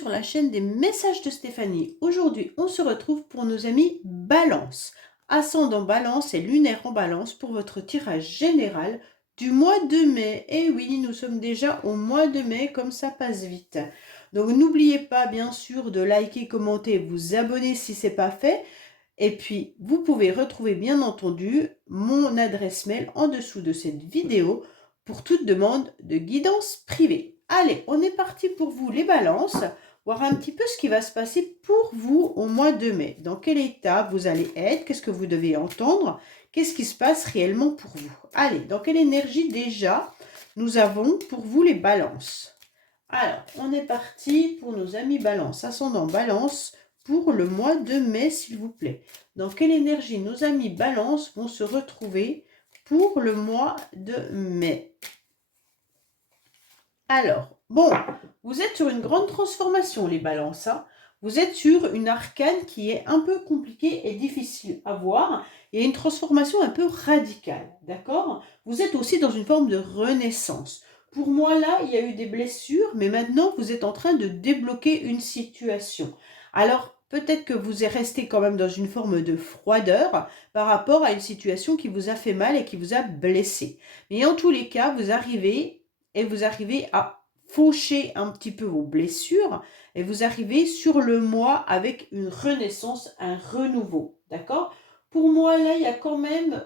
sur la chaîne des messages de Stéphanie. Aujourd'hui, on se retrouve pour nos amis Balance. Ascendant Balance et lunaire en Balance pour votre tirage général du mois de mai. Et oui, nous sommes déjà au mois de mai, comme ça passe vite. Donc n'oubliez pas bien sûr de liker, commenter, vous abonner si ce n'est pas fait. Et puis, vous pouvez retrouver bien entendu mon adresse mail en dessous de cette vidéo pour toute demande de guidance privée. Allez, on est parti pour vous les balances, voir un petit peu ce qui va se passer pour vous au mois de mai. Dans quel état vous allez être, qu'est-ce que vous devez entendre, qu'est-ce qui se passe réellement pour vous. Allez, dans quelle énergie déjà nous avons pour vous les balances. Alors, on est parti pour nos amis balance, ascendant balance, pour le mois de mai, s'il vous plaît. Dans quelle énergie nos amis balance vont se retrouver pour le mois de mai? Alors, bon, vous êtes sur une grande transformation, les balances. Hein. Vous êtes sur une arcane qui est un peu compliquée et difficile à voir. Il y a une transformation un peu radicale, d'accord? Vous êtes aussi dans une forme de renaissance. Pour moi, là, il y a eu des blessures, mais maintenant, vous êtes en train de débloquer une situation. Alors, peut-être que vous êtes resté quand même dans une forme de froideur par rapport à une situation qui vous a fait mal et qui vous a blessé. Mais en tous les cas, vous arrivez à faucher un petit peu vos blessures et vous arrivez sur le mois avec une renaissance, un renouveau. D'accord? Pour moi, là, il y a quand même...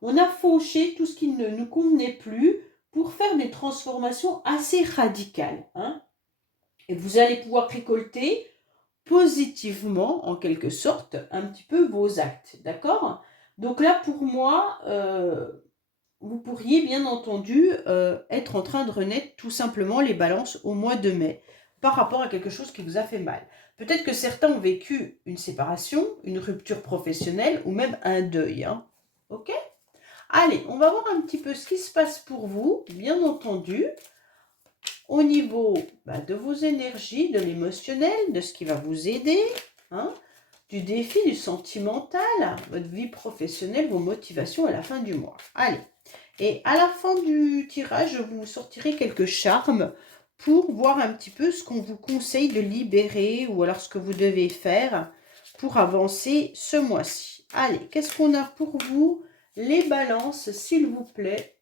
on a fauché tout ce qui ne nous convenait plus pour faire des transformations assez radicales. Hein? Et vous allez pouvoir récolter positivement, en quelque sorte, un petit peu vos actes. D'accord? Donc là, pour moi... vous pourriez bien entendu être en train de renaître tout simplement les balances au mois de mai par rapport à quelque chose qui vous a fait mal. Peut-être que certains ont vécu une séparation, une rupture professionnelle ou même un deuil. Hein. Ok? Allez, on va voir un petit peu ce qui se passe pour vous, bien entendu, au niveau de vos énergies, de l'émotionnel, de ce qui va vous aider, hein, du défi, du sentimental, votre vie professionnelle, vos motivations à la fin du mois. Allez. Et à la fin du tirage, je vous sortirai quelques charmes pour voir un petit peu ce qu'on vous conseille de libérer ou alors ce que vous devez faire pour avancer ce mois-ci. Allez, qu'est-ce qu'on a pour vous? Les balances, s'il vous plaît.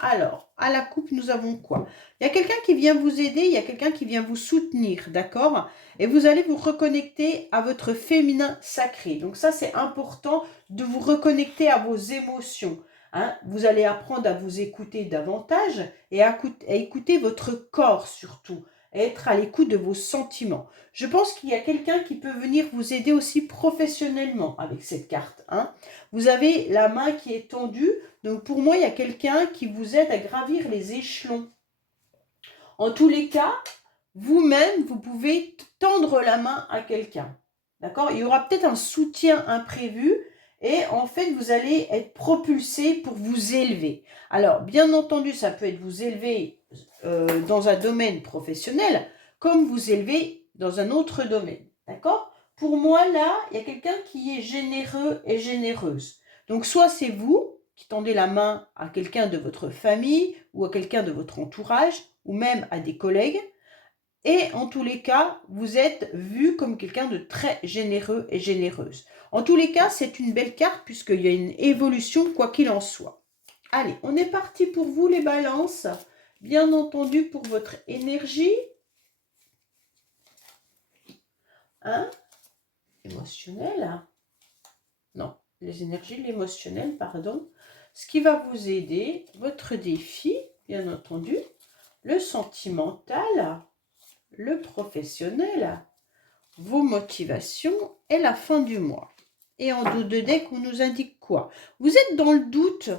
Alors, à la coupe, nous avons quoi? Il y a quelqu'un qui vient vous aider, il y a quelqu'un qui vient vous soutenir, d'accord? Et vous allez vous reconnecter à votre féminin sacré. Donc ça, c'est important de vous reconnecter à vos émotions. Hein? Vous allez apprendre à vous écouter davantage et à écouter votre corps surtout. Être à l'écoute de vos sentiments. Je pense qu'il y a quelqu'un qui peut venir vous aider aussi professionnellement avec cette carte. Hein? Vous avez la main qui est tendue. Donc pour moi, il y a quelqu'un qui vous aide à gravir les échelons. En tous les cas, vous-même, vous pouvez tendre la main à quelqu'un. D'accord? Il y aura peut-être un soutien imprévu et en fait, vous allez être propulsé pour vous élever. Alors, bien entendu, ça peut être vous élever dans un domaine professionnel comme vous élever dans un autre domaine. D'accord? Pour moi, là, il y a quelqu'un qui est généreux et généreuse. Donc, soit c'est vous qui tendez la main à quelqu'un de votre famille ou à quelqu'un de votre entourage ou même à des collègues. Et en tous les cas, vous êtes vu comme quelqu'un de très généreux et généreuse. En tous les cas, c'est une belle carte puisqu'il y a une évolution quoi qu'il en soit. Allez, on est parti pour vous les balances. Bien entendu pour votre énergie. Hein? Émotionnelle. Non, les énergies, l'émotionnel, pardon. Ce qui va vous aider, votre défi, bien entendu. Le sentimental, le professionnel, vos motivations et la fin du mois. Et en dos de deck, on nous indique quoi? Vous êtes dans le doute,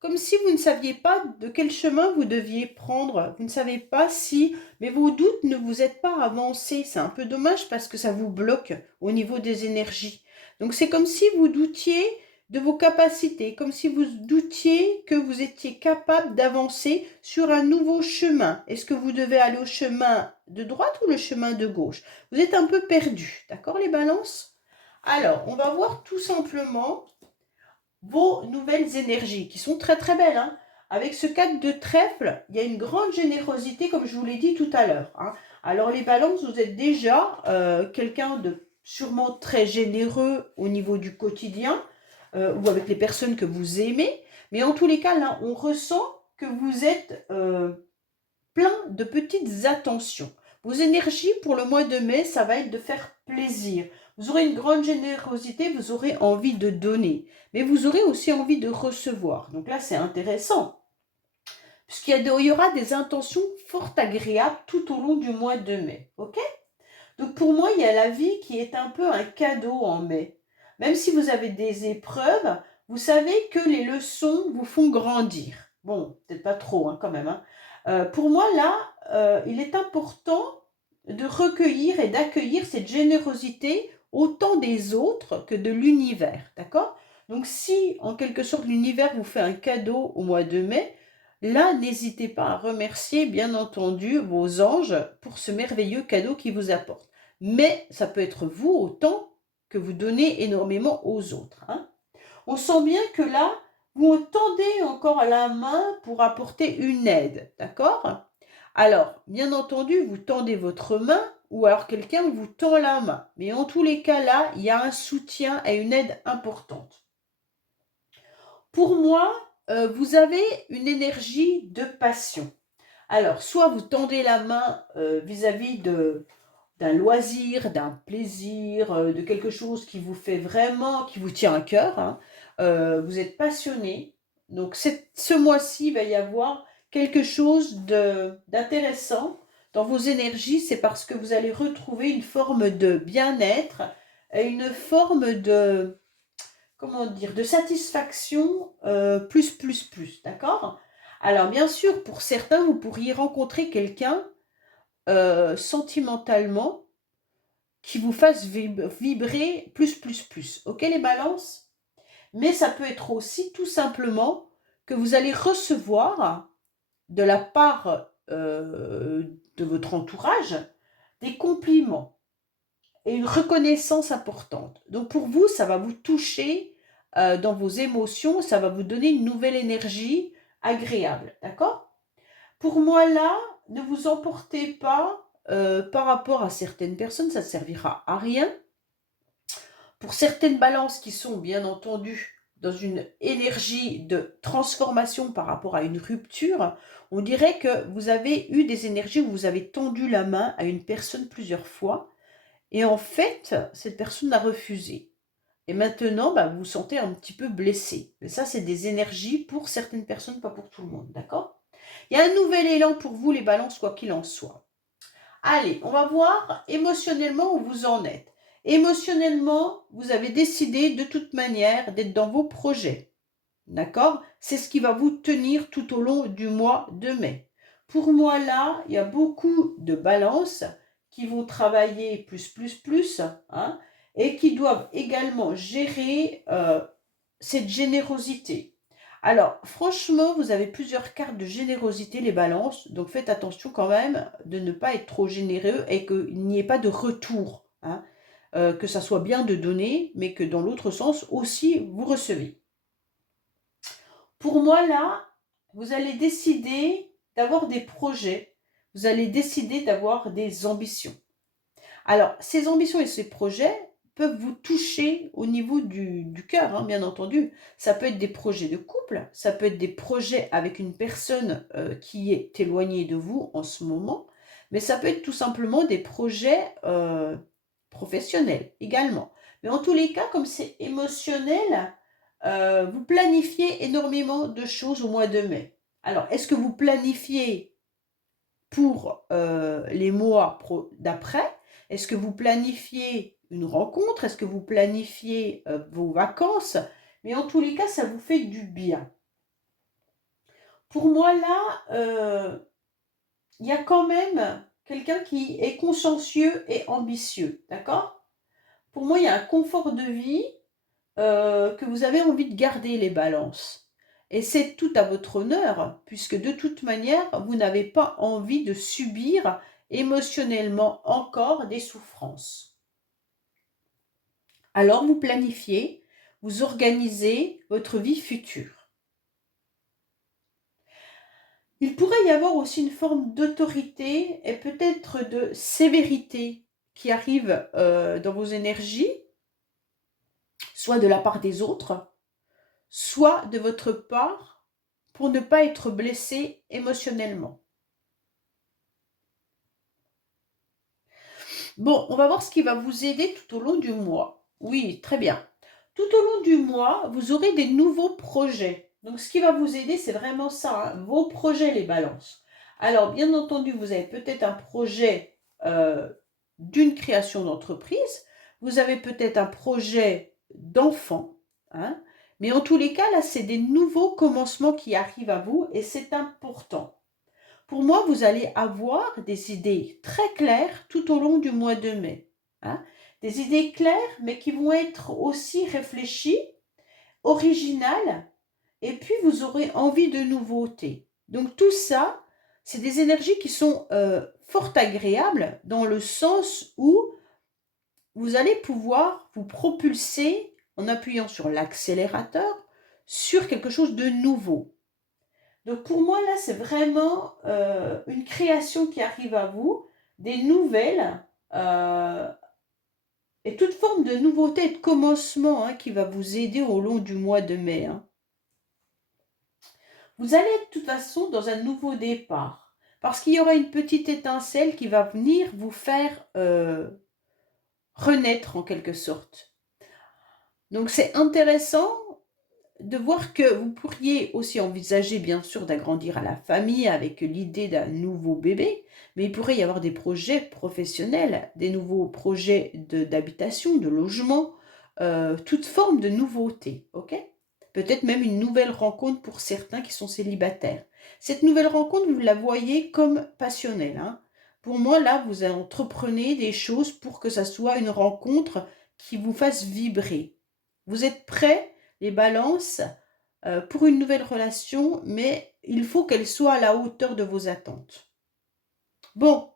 comme si vous ne saviez pas de quel chemin vous deviez prendre. Vous ne savez pas si... Mais vos doutes ne vous aident pas à avancer. C'est un peu dommage parce que ça vous bloque au niveau des énergies. Donc c'est comme si vous doutiez de vos capacités, comme si vous doutiez que vous étiez capable d'avancer sur un nouveau chemin. Est-ce que vous devez aller au chemin de droite ou le chemin de gauche? Vous êtes un peu perdu, d'accord les balances? Alors, on va voir tout simplement vos nouvelles énergies qui sont très très belles. Hein. Avec ce 4 de trèfle, il y a une grande générosité comme je vous l'ai dit tout à l'heure. Hein. Alors les balances, vous êtes déjà quelqu'un de sûrement très généreux au niveau du quotidien ou avec les personnes que vous aimez. Mais en tous les cas, là, on ressent que vous êtes plein de petites attentions. Vos énergies pour le mois de mai, ça va être de faire plaisir. Vous aurez une grande générosité, vous aurez envie de donner. Mais vous aurez aussi envie de recevoir. Donc là, c'est intéressant. Il y aura des intentions fort agréables tout au long du mois de mai. Ok? Donc pour moi, il y a la vie qui est un peu un cadeau en mai. Même si vous avez des épreuves, vous savez que les leçons vous font grandir. Bon, peut-être pas trop hein, quand même. Hein. Pour moi, là, il est important de recueillir et d'accueillir cette générosité autant des autres que de l'univers. D'accord? Donc si, en quelque sorte, l'univers vous fait un cadeau au mois de mai, là, n'hésitez pas à remercier, bien entendu, vos anges pour ce merveilleux cadeau qu'ils vous apportent. Mais ça peut être vous autant que vous donnez énormément aux autres. Hein. On sent bien que là, vous tendez encore la main pour apporter une aide, d'accord? Alors, bien entendu, vous tendez votre main ou alors quelqu'un vous tend la main. Mais en tous les cas, là, il y a un soutien et une aide importante. Pour moi, vous avez une énergie de passion. Alors, soit vous tendez la main vis-à-vis d'un loisir, d'un plaisir, de quelque chose qui vous fait vraiment, qui vous tient à cœur. Hein. Vous êtes passionné. Donc, ce mois-ci, il va y avoir quelque chose d'intéressant dans vos énergies. C'est parce que vous allez retrouver une forme de bien-être et une forme de, comment dire, de satisfaction plus, d'accord? Alors, bien sûr, pour certains, vous pourriez rencontrer quelqu'un sentimentalement qui vous fasse vibrer plus. Ok, les balances? Mais ça peut être aussi tout simplement que vous allez recevoir de la part de votre entourage des compliments et une reconnaissance importante. Donc pour vous, ça va vous toucher dans vos émotions, ça va vous donner une nouvelle énergie agréable, d'accord? Pour moi là, ne vous emportez pas par rapport à certaines personnes, ça ne servira à rien. Pour certaines balances qui sont bien entendu dans une énergie de transformation par rapport à une rupture, on dirait que vous avez eu des énergies où vous avez tendu la main à une personne plusieurs fois et en fait, cette personne a refusé. Et maintenant, bah, vous vous sentez un petit peu blessé. Mais ça, c'est des énergies pour certaines personnes, pas pour tout le monde, d'accord? Il y a un nouvel élan pour vous, les balances, quoi qu'il en soit. Allez, on va voir émotionnellement où vous en êtes. Émotionnellement, vous avez décidé de toute manière d'être dans vos projets. D'accord? C'est ce qui va vous tenir tout au long du mois de mai. Pour moi, là, il y a beaucoup de balances qui vont travailler plus, hein, et qui doivent également gérer cette générosité. Alors, franchement, vous avez plusieurs cartes de générosité, les balances, donc faites attention quand même de ne pas être trop généreux et qu'il n'y ait pas de retour. Hein. Que ça soit bien de donner, mais que dans l'autre sens aussi, vous recevez. Pour moi, là, vous allez décider d'avoir des projets, vous allez décider d'avoir des ambitions. Alors, ces ambitions et ces projets peuvent vous toucher au niveau du cœur, hein, bien entendu. Ça peut être des projets de couple, ça peut être des projets avec une personne qui est éloignée de vous en ce moment, mais ça peut être tout simplement des projets professionnels également. Mais en tous les cas, comme c'est émotionnel, vous planifiez énormément de choses au mois de mai. Alors, est-ce que vous planifiez pour les mois d'après? Est-ce que vous planifiez une rencontre? Est-ce que vous planifiez vos vacances? Mais en tous les cas, ça vous fait du bien. Pour moi, là, il y a quand même quelqu'un qui est consciencieux et ambitieux, d'accord? Pour moi, il y a un confort de vie que vous avez envie de garder, les balances. Et c'est tout à votre honneur, puisque de toute manière, vous n'avez pas envie de subir émotionnellement encore des souffrances. Alors vous planifiez, vous organisez votre vie future. Il pourrait y avoir aussi une forme d'autorité et peut-être de sévérité qui arrive dans vos énergies, soit de la part des autres, soit de votre part, pour ne pas être blessé émotionnellement. Bon, on va voir ce qui va vous aider tout au long du mois. Oui, très bien. Tout au long du mois, vous aurez des nouveaux projets. Donc, ce qui va vous aider, c'est vraiment ça, hein, vos projets, les balances. Alors, bien entendu, vous avez peut-être un projet d'une création d'entreprise. Vous avez peut-être un projet d'enfant. Hein, mais en tous les cas, là, c'est des nouveaux commencements qui arrivent à vous et c'est important. Pour moi, vous allez avoir des idées très claires tout au long du mois de mai. Hein. Des idées claires, mais qui vont être aussi réfléchies, originales, et puis vous aurez envie de nouveautés. Donc tout ça, c'est des énergies qui sont fort agréables dans le sens où vous allez pouvoir vous propulser en appuyant sur l'accélérateur sur quelque chose de nouveau. Donc pour moi, là, c'est vraiment une création qui arrive à vous, des nouvelles et toute forme de nouveauté et de commencement hein, qui va vous aider au long du mois de mai. Hein. Vous allez de toute façon dans un nouveau départ parce qu'il y aura une petite étincelle qui va venir vous faire renaître en quelque sorte. Donc c'est intéressant de voir que vous pourriez aussi envisager bien sûr d'agrandir à la famille avec l'idée d'un nouveau bébé, mais il pourrait y avoir des projets professionnels, des nouveaux projets d'habitation, de logement, toute forme de nouveauté, ok? Peut-être même une nouvelle rencontre pour certains qui sont célibataires. Cette nouvelle rencontre, vous la voyez comme passionnelle. Hein. Pour moi, là, vous entreprenez des choses pour que ça soit une rencontre qui vous fasse vibrer. Vous êtes prêts les balances pour une nouvelle relation, mais il faut qu'elle soit à la hauteur de vos attentes. Bon,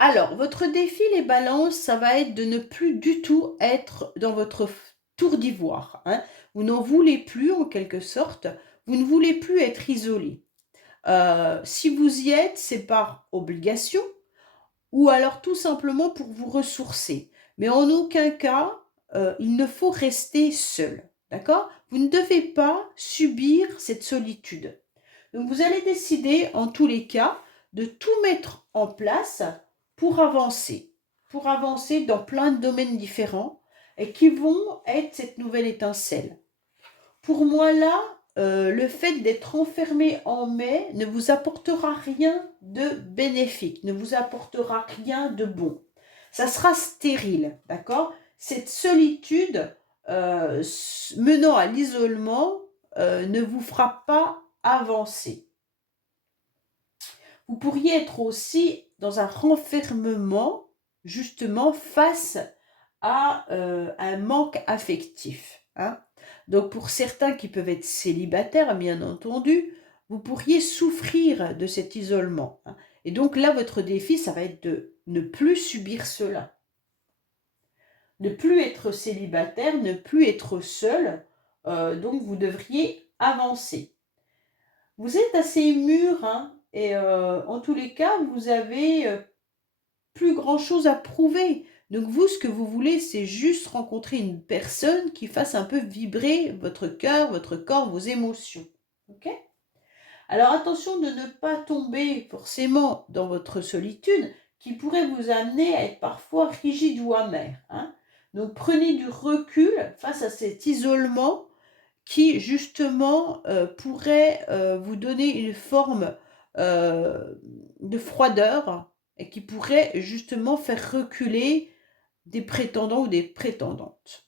alors, votre défi, les balances, ça va être de ne plus du tout être dans votre tour d'ivoire. Hein. Vous n'en voulez plus, en quelque sorte. Vous ne voulez plus être isolé. Si vous y êtes, c'est par obligation ou alors tout simplement pour vous ressourcer. Mais en aucun cas, il ne faut rester seul. D'accord? Vous ne devez pas subir cette solitude. Donc vous allez décider en tous les cas de tout mettre en place pour avancer dans plein de domaines différents et qui vont être cette nouvelle étincelle. Pour moi là, le fait d'être enfermé en mai ne vous apportera rien de bénéfique, ne vous apportera rien de bon. Ça sera stérile, d'accord? Cette solitude menant à l'isolement ne vous fera pas avancer. Vous pourriez être aussi dans un renfermement, justement, face à un manque affectif. Hein. Donc pour certains qui peuvent être célibataires, bien entendu, vous pourriez souffrir de cet isolement. Hein. Et donc là, votre défi, ça va être de ne plus subir cela. Ne plus être célibataire, ne plus être seul. Donc vous devriez avancer. Vous êtes assez mûr, hein, et en tous les cas, vous avez plus grand-chose à prouver. Donc vous, ce que vous voulez, c'est juste rencontrer une personne qui fasse un peu vibrer votre cœur, votre corps, vos émotions. Ok? Alors attention de ne pas tomber forcément dans votre solitude qui pourrait vous amener à être parfois rigide ou amer. Hein? Donc prenez du recul face à cet isolement qui justement pourrait vous donner une forme de froideur et qui pourrait justement faire reculer des prétendants ou des prétendantes.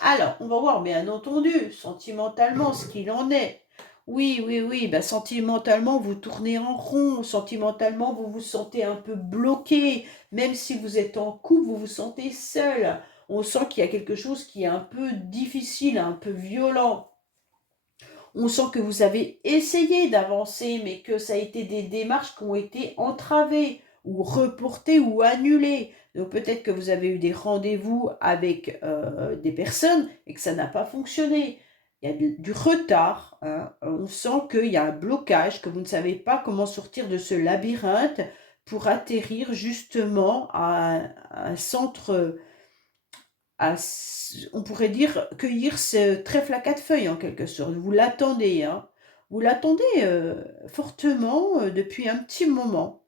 Alors, on va voir bien entendu sentimentalement ce qu'il en est. Oui, bah, sentimentalement, vous tournez en rond, sentimentalement, vous vous sentez un peu bloqué, même si vous êtes en couple, vous vous sentez seul. On sent qu'il y a quelque chose qui est un peu difficile, un peu violent. On sent que vous avez essayé d'avancer, mais que ça a été des démarches qui ont été entravées, ou reportées, ou annulées. Donc peut-être que vous avez eu des rendez-vous avec des personnes et que ça n'a pas fonctionné. il y a du retard, hein. On sent qu'il y a un blocage, que vous ne savez pas comment sortir de ce labyrinthe pour atterrir justement à un centre, on pourrait dire cueillir ce trèfle à 4 feuilles en quelque sorte. Vous l'attendez, hein. Vous l'attendez fortement depuis un petit moment.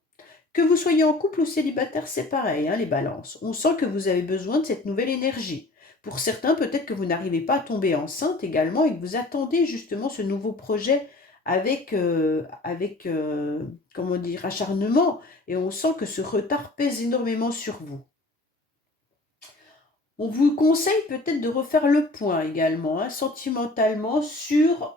Que vous soyez en couple ou célibataire, c'est pareil, hein, les balances. On sent que vous avez besoin de cette nouvelle énergie. Pour certains, peut-être que vous n'arrivez pas à tomber enceinte également et que vous attendez justement ce nouveau projet avec comment dire, acharnement. Et on sent que ce retard pèse énormément sur vous. On vous conseille peut-être de refaire le point également, hein, sentimentalement sur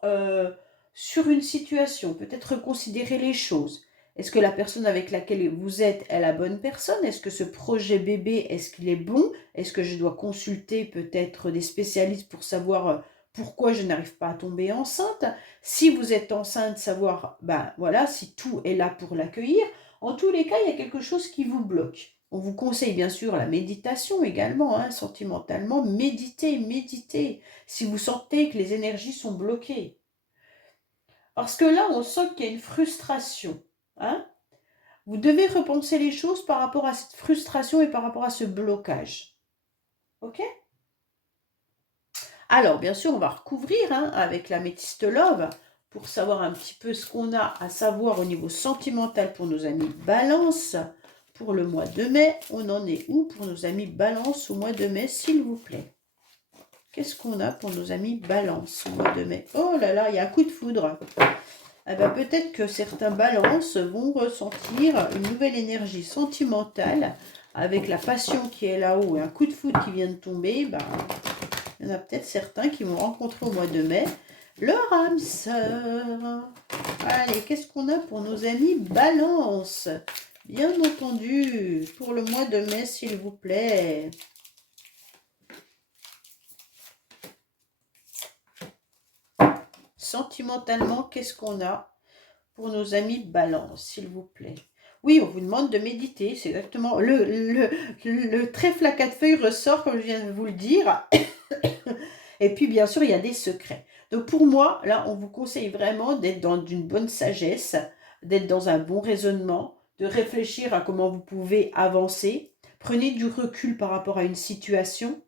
une situation, peut-être reconsidérer les choses. Est-ce que la personne avec laquelle vous êtes est la bonne personne? Est-ce que ce projet bébé, est-ce qu'il est bon? Est-ce que je dois consulter peut-être des spécialistes pour savoir pourquoi je n'arrive pas à tomber enceinte? Si vous êtes enceinte, savoir, ben voilà, si tout est là pour l'accueillir. En tous les cas, il y a quelque chose qui vous bloque. On vous conseille bien sûr la méditation également, hein, sentimentalement. Méditez, méditez, si vous sentez que les énergies sont bloquées. Parce que là, on sent qu'il y a une frustration, hein. Vous devez repenser les choses par rapport à cette frustration et par rapport à ce blocage. Ok? Alors, bien sûr, on va recouvrir, hein, avec la métiste love pour savoir un petit peu ce qu'on a à savoir au niveau sentimental pour nos amis Balance. Pour le mois de mai, on en est où pour nos amis Balance au mois de mai, s'il vous plaît? Qu'est-ce qu'on a pour nos amis Balance au mois de mai? Oh là là, il y a un coup de foudre. Eh ben, peut-être que certains Balances vont ressentir une nouvelle énergie sentimentale avec la passion qui est là-haut et un coup de foudre qui vient de tomber. Ben, il y en a peut-être certains qui vont rencontrer au mois de mai leur âme sœur. Allez, qu'est-ce qu'on a pour nos amis Balance? Bien entendu, pour le mois de mai, s'il vous plaît. Sentimentalement, qu'est-ce qu'on a pour nos amis Balance, s'il vous plaît? Oui, on vous demande de méditer, c'est exactement... Le trèfle à 4 feuilles ressort, comme je viens de vous le dire. Et puis, bien sûr, il y a des secrets. Donc, pour moi, là, on vous conseille vraiment d'être dans une bonne sagesse, d'être dans un bon raisonnement, de réfléchir à comment vous pouvez avancer. Prenez du recul par rapport à une situation.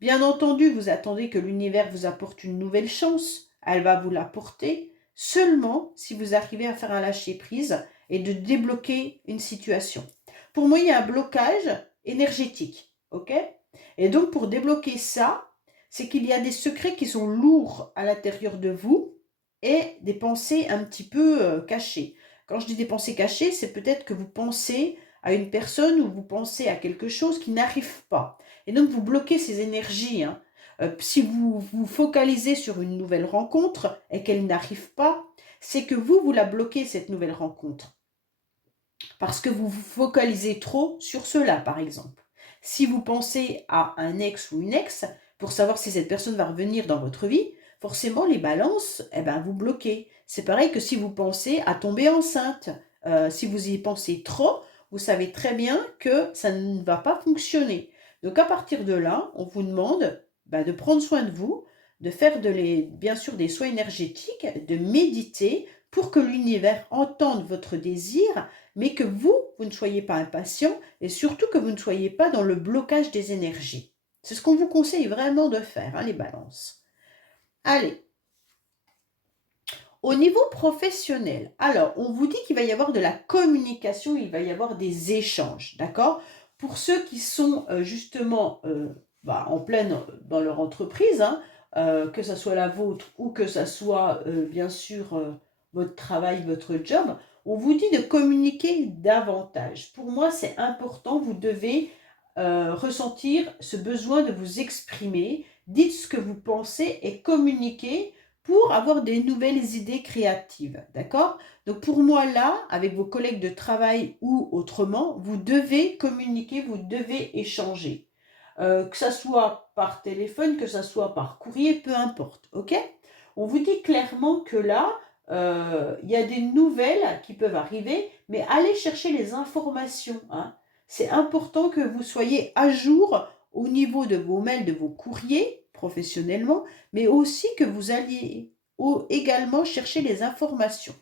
Bien entendu, vous attendez que l'univers vous apporte une nouvelle chance. Elle va vous l'apporter seulement si vous arrivez à faire un lâcher-prise et de débloquer une situation. Pour moi, il y a un blocage énergétique, ok? Et donc, pour débloquer ça, c'est qu'il y a des secrets qui sont lourds à l'intérieur de vous et des pensées un petit peu cachées. Quand je dis des pensées cachées, c'est peut-être que vous pensez à une personne ou vous pensez à quelque chose qui n'arrive pas. Et donc, vous bloquez ces énergies, hein. Si vous vous focalisez sur une nouvelle rencontre et qu'elle n'arrive pas, c'est que vous la bloquez, cette nouvelle rencontre. Parce que vous vous focalisez trop sur cela, par exemple. Si vous pensez à un ex ou une ex, pour savoir si cette personne va revenir dans votre vie, forcément, les balances, eh ben, vous bloquez. C'est pareil que si vous pensez à tomber enceinte. Si vous y pensez trop, vous savez très bien que ça ne va pas fonctionner. Donc, à partir de là, on vous demande de prendre soin de vous, de faire bien sûr des soins énergétiques, de méditer pour que l'univers entende votre désir, mais que vous ne soyez pas impatient et surtout que vous ne soyez pas dans le blocage des énergies. C'est ce qu'on vous conseille vraiment de faire, hein, les balances. Allez. Au niveau professionnel, alors, on vous dit qu'il va y avoir de la communication, il va y avoir des échanges, d'accord? Pour ceux qui sont justement en pleine dans leur entreprise, hein, que ce soit la vôtre ou que ce soit bien sûr votre travail, votre job, on vous dit de communiquer davantage. Pour moi, c'est important, vous devez ressentir ce besoin de vous exprimer, dites ce que vous pensez et communiquez pour avoir des nouvelles idées créatives, d'accord? Donc pour moi là, avec vos collègues de travail ou autrement, vous devez communiquer, vous devez échanger. Que ça soit par téléphone, que ça soit par courrier, peu importe, ok? On vous dit clairement que là, il y a des nouvelles qui peuvent arriver, mais allez chercher les informations, hein. C'est important que vous soyez à jour au niveau de vos mails, de vos courriers. professionnellement, mais aussi que vous alliez également chercher les informations.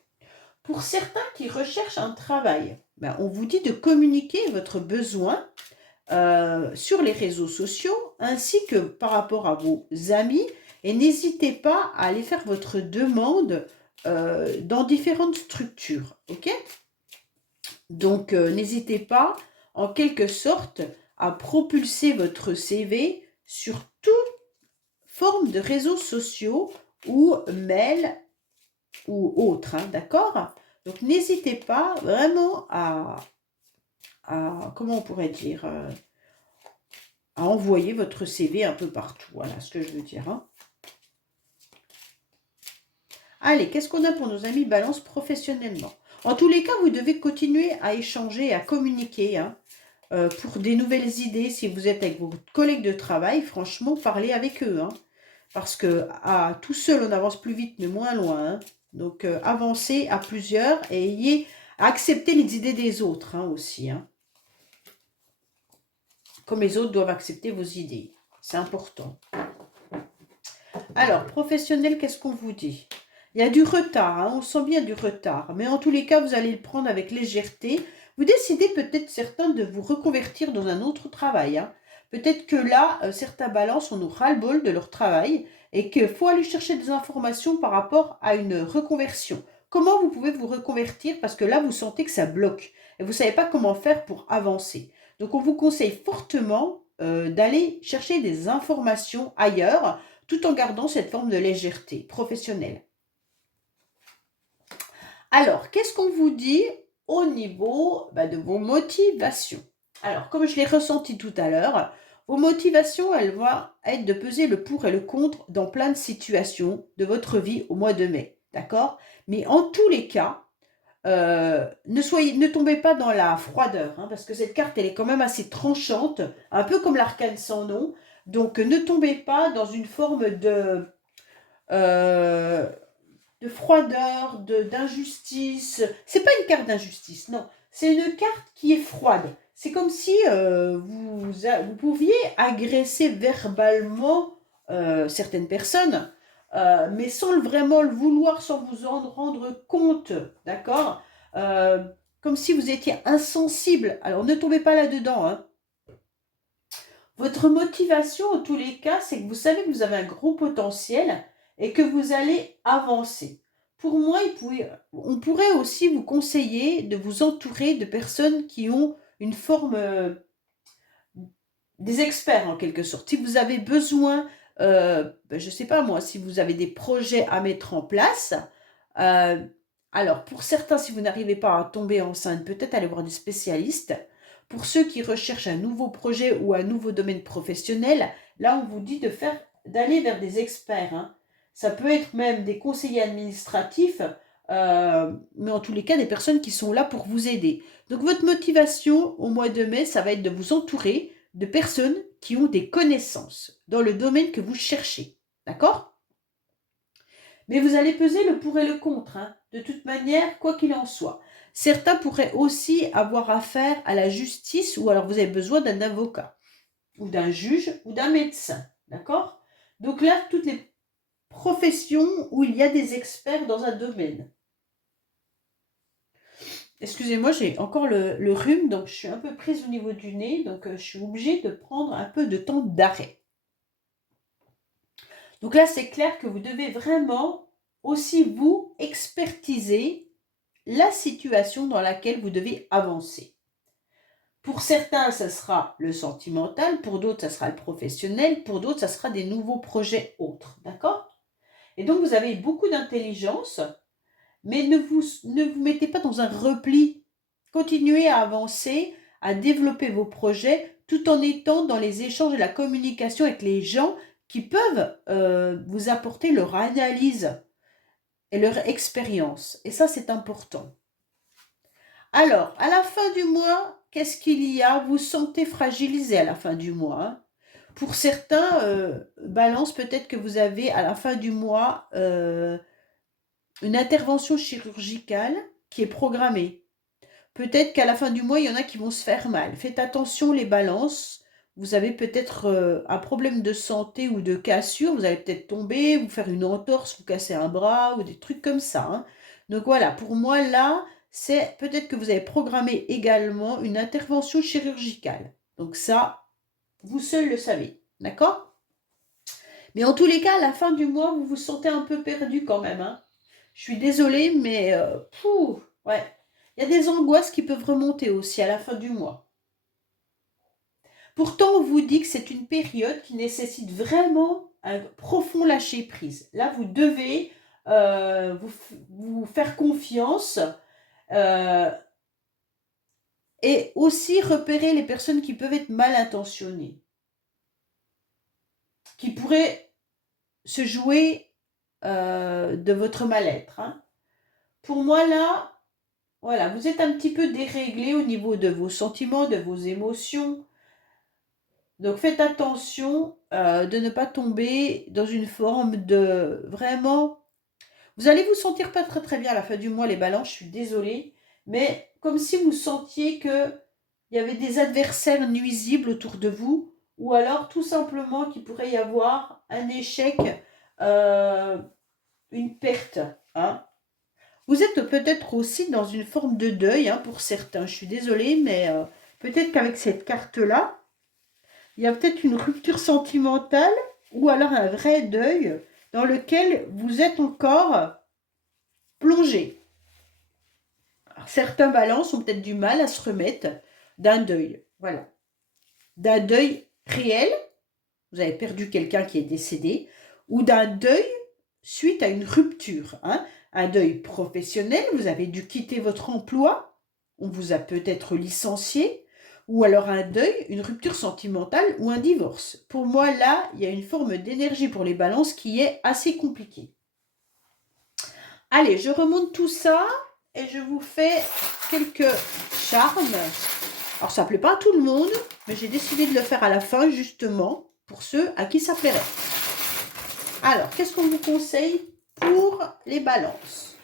Pour certains qui recherchent un travail, ben, on vous dit de communiquer votre besoin sur les réseaux sociaux ainsi que par rapport à vos amis et n'hésitez pas à aller faire votre demande dans différentes structures. Ok? Donc, n'hésitez pas en quelque sorte à propulser votre CV sur toute forme de réseaux sociaux ou mail ou autres, hein, d'accord? Donc, n'hésitez pas vraiment comment on pourrait dire, à envoyer votre CV un peu partout. Voilà ce que je veux dire, hein. Allez, qu'est-ce qu'on a pour nos amis Balance professionnellement? En tous les cas, vous devez continuer à échanger, à communiquer, hein, pour des nouvelles idées. Si vous êtes avec vos collègues de travail, franchement, parlez avec eux, hein. Parce que tout seul, on avance plus vite, mais moins loin, hein. Donc, avancez à plusieurs et acceptez les idées des autres, hein, aussi, hein. Comme les autres doivent accepter vos idées. C'est important. Alors, professionnel, qu'est-ce qu'on vous dit? Il y a du retard, hein, on sent bien du retard. Mais en tous les cas, vous allez le prendre avec légèreté. Vous décidez peut-être certains de vous reconvertir dans un autre travail, hein. Peut-être que là, certains balances en ont ras-le-bol de leur travail et qu'il faut aller chercher des informations par rapport à une reconversion. Comment vous pouvez vous reconvertir? Parce que là, vous sentez que ça bloque et vous ne savez pas comment faire pour avancer. Donc, on vous conseille fortement d'aller chercher des informations ailleurs tout en gardant cette forme de légèreté professionnelle. Alors, qu'est-ce qu'on vous dit au niveau de vos motivations? Alors, comme je l'ai ressenti tout à l'heure, vos motivations, elles vont être de peser le pour et le contre dans plein de situations de votre vie au mois de mai. D'accord? Mais en tous les cas, ne tombez pas dans la froideur, hein, parce que cette carte, elle est quand même assez tranchante, un peu comme l'arcane sans nom. Donc, ne tombez pas dans une forme euh, de froideur, d'injustice. C'est pas une carte d'injustice, non. C'est une carte qui est froide. C'est comme si vous pouviez agresser verbalement certaines personnes, mais sans vraiment le vouloir, sans vous en rendre compte, d'accord? Euh, Comme si vous étiez insensible. Alors ne tombez pas là-dedans, hein. Votre motivation, en tous les cas, c'est que vous savez que vous avez un gros potentiel et que vous allez avancer. Pour moi, on pourrait aussi vous conseiller de vous entourer de personnes qui ont une forme, des experts en quelque sorte. Si vous avez besoin, je ne sais pas moi, si vous avez des projets à mettre en place, euh, alors pour certains, si vous n'arrivez pas à tomber enceinte, peut-être aller voir des spécialistes. Pour ceux qui recherchent un nouveau projet ou un nouveau domaine professionnel, là on vous dit d'aller vers des experts, hein. Ça peut être même des conseillers administratifs, mais en tous les cas des personnes qui sont là pour vous aider. Donc votre motivation au mois de mai, ça va être de vous entourer de personnes qui ont des connaissances dans le domaine que vous cherchez. D'accord? Mais vous allez peser le pour et le contre, hein, de toute manière, quoi qu'il en soit. Certains pourraient aussi avoir affaire à la justice ou alors vous avez besoin d'un avocat ou d'un juge ou d'un médecin. D'accord? Donc là, toutes les professions où il y a des experts dans un domaine. Excusez-moi, j'ai encore le rhume, donc je suis un peu prise au niveau du nez, donc je suis obligée de prendre un peu de temps d'arrêt. Donc là, c'est clair que vous devez vraiment aussi vous expertiser la situation dans laquelle vous devez avancer. Pour certains, ça sera le sentimental, pour d'autres, ça sera le professionnel, pour d'autres, ça sera des nouveaux projets autres. D'accord? Et donc, vous avez beaucoup d'intelligence, mais ne vous mettez pas dans un repli. Continuez à avancer, à développer vos projets, tout en étant dans les échanges et la communication avec les gens qui peuvent vous apporter leur analyse et leur expérience. Et ça, c'est important. Alors, à la fin du mois, qu'est-ce qu'il y a? Vous sentez fragilisé à la fin du mois, hein. Pour certains, balance, peut-être que vous avez à la fin du mois une intervention chirurgicale qui est programmée. Peut-être qu'à la fin du mois, il y en a qui vont se faire mal. Faites attention les balances. vous avez peut-être un problème de santé ou de cassure, vous allez peut-être tomber, vous faire une entorse, vous casser un bras ou des trucs comme ça, hein. Donc voilà, pour moi là, c'est peut-être que vous avez programmé également une intervention chirurgicale. Donc ça, vous seul le savez, d'accord? Mais en tous les cas, à la fin du mois, vous vous sentez un peu perdu quand même, hein. Je suis désolée, mais ouais. Il y a des angoisses qui peuvent remonter aussi à la fin du mois. Pourtant, on vous dit que c'est une période qui nécessite vraiment un profond lâcher-prise. Là, vous devez vous faire confiance euh, et aussi repérer les personnes qui peuvent être mal intentionnées, qui pourraient se jouer de votre mal-être, hein. Pour moi, là, voilà, vous êtes un petit peu déréglé au niveau de vos sentiments, de vos émotions. Donc faites attention de ne pas tomber dans une forme de vraiment... Vous allez vous sentir pas très très bien à la fin du mois, les balances, je suis désolée, mais comme si vous sentiez que il y avait des adversaires nuisibles autour de vous, ou alors tout simplement qu'il pourrait y avoir un échec, euh, une perte, hein. Vous êtes peut-être aussi dans une forme de deuil, hein, pour certains. Je suis désolée, mais peut-être qu'avec cette carte-là, il y a peut-être une rupture sentimentale ou alors un vrai deuil dans lequel vous êtes encore plongé. Alors, certains balances ont peut-être du mal à se remettre d'un deuil. Voilà. D'un deuil réel, vous avez perdu quelqu'un qui est décédé, ou d'un deuil suite à une rupture, hein. Un deuil professionnel, vous avez dû quitter votre emploi, on vous a peut-être licencié, ou alors un deuil, une rupture sentimentale ou un divorce. Pour moi, là, il y a une forme d'énergie pour les balances qui est assez compliquée. Allez, je remonte tout ça et je vous fais quelques charmes. Alors, ça ne plaît pas à tout le monde, mais j'ai décidé de le faire à la fin, justement, pour ceux à qui ça plairait. Alors, qu'est-ce qu'on vous conseille pour les balances?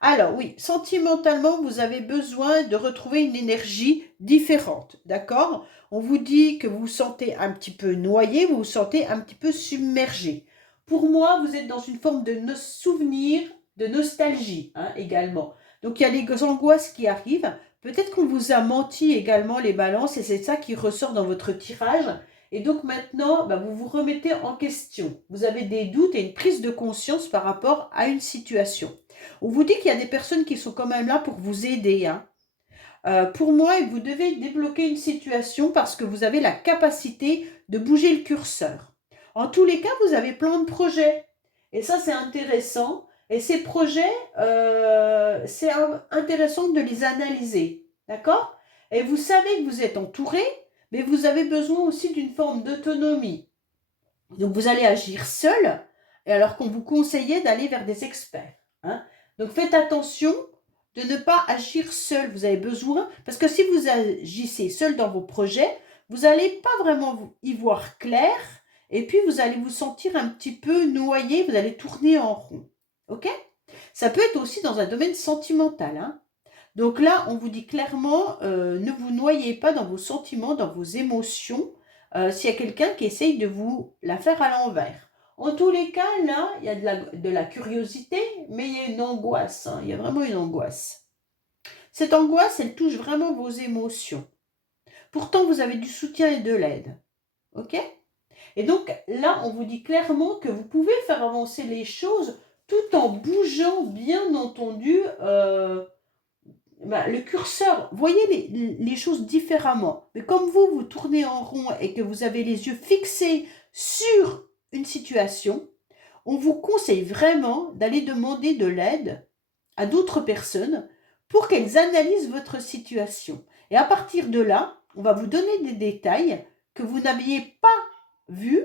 Alors oui, sentimentalement, vous avez besoin de retrouver une énergie différente, d'accord? On vous dit que vous vous sentez un petit peu noyé, vous vous sentez un petit peu submergé. Pour moi, vous êtes dans une forme de souvenir, de nostalgie, hein, également. Donc il y a les angoisses qui arrivent. Peut-être qu'on vous a menti également, les balances, et c'est ça qui ressort dans votre tirage. Et donc maintenant, bah, vous vous remettez en question. Vous avez des doutes et une prise de conscience par rapport à une situation. On vous dit qu'il y a des personnes qui sont quand même là pour vous aider, hein. Pour moi, vous devez débloquer une situation parce que vous avez la capacité de bouger le curseur. En tous les cas, vous avez plein de projets. Et ça, c'est intéressant. Et ces projets, c'est intéressant de les analyser. D'accord? Et vous savez que vous êtes entouré, mais vous avez besoin aussi d'une forme d'autonomie. Donc, vous allez agir seul, et alors qu'on vous conseillait d'aller vers des experts, hein. Donc, faites attention de ne pas agir seul. Vous avez besoin, parce que si vous agissez seul dans vos projets, vous n'allez pas vraiment y voir clair, et puis vous allez vous sentir un petit peu noyé, vous allez tourner en rond. Ok? Ça peut être aussi dans un domaine sentimental, hein. Donc là, on vous dit clairement, ne vous noyez pas dans vos sentiments, dans vos émotions, s'il y a quelqu'un qui essaye de vous la faire à l'envers. En tous les cas, là, il y a de la curiosité, mais il y a une angoisse, hein. Il y a vraiment une angoisse. Cette angoisse, elle touche vraiment vos émotions. Pourtant, vous avez du soutien et de l'aide. Ok? Et donc là, on vous dit clairement que vous pouvez faire avancer les choses tout en bougeant, bien entendu, le curseur, voyez les choses différemment. Mais comme vous tournez en rond et que vous avez les yeux fixés sur une situation, on vous conseille vraiment d'aller demander de l'aide à d'autres personnes pour qu'elles analysent votre situation. Et à partir de là, on va vous donner des détails que vous n'aviez pas vus,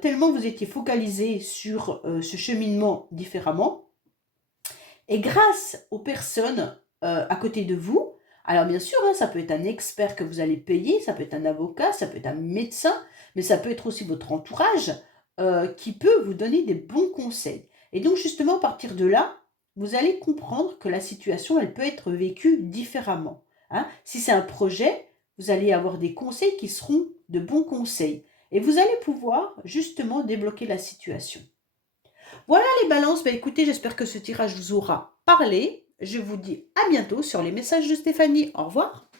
tellement vous étiez focalisé sur ce cheminement différemment. Et grâce aux personnes à côté de vous, alors bien sûr, hein, ça peut être un expert que vous allez payer, ça peut être un avocat, ça peut être un médecin, mais ça peut être aussi votre entourage qui peut vous donner des bons conseils. Et donc justement, à partir de là, vous allez comprendre que la situation, elle peut être vécue différemment, hein. Si c'est un projet, vous allez avoir des conseils qui seront de bons conseils. Et vous allez pouvoir justement débloquer la situation. Voilà les balances, bah écoutez, j'espère que ce tirage vous aura parlé. Je vous dis à bientôt sur les messages de Stéphanie. Au revoir.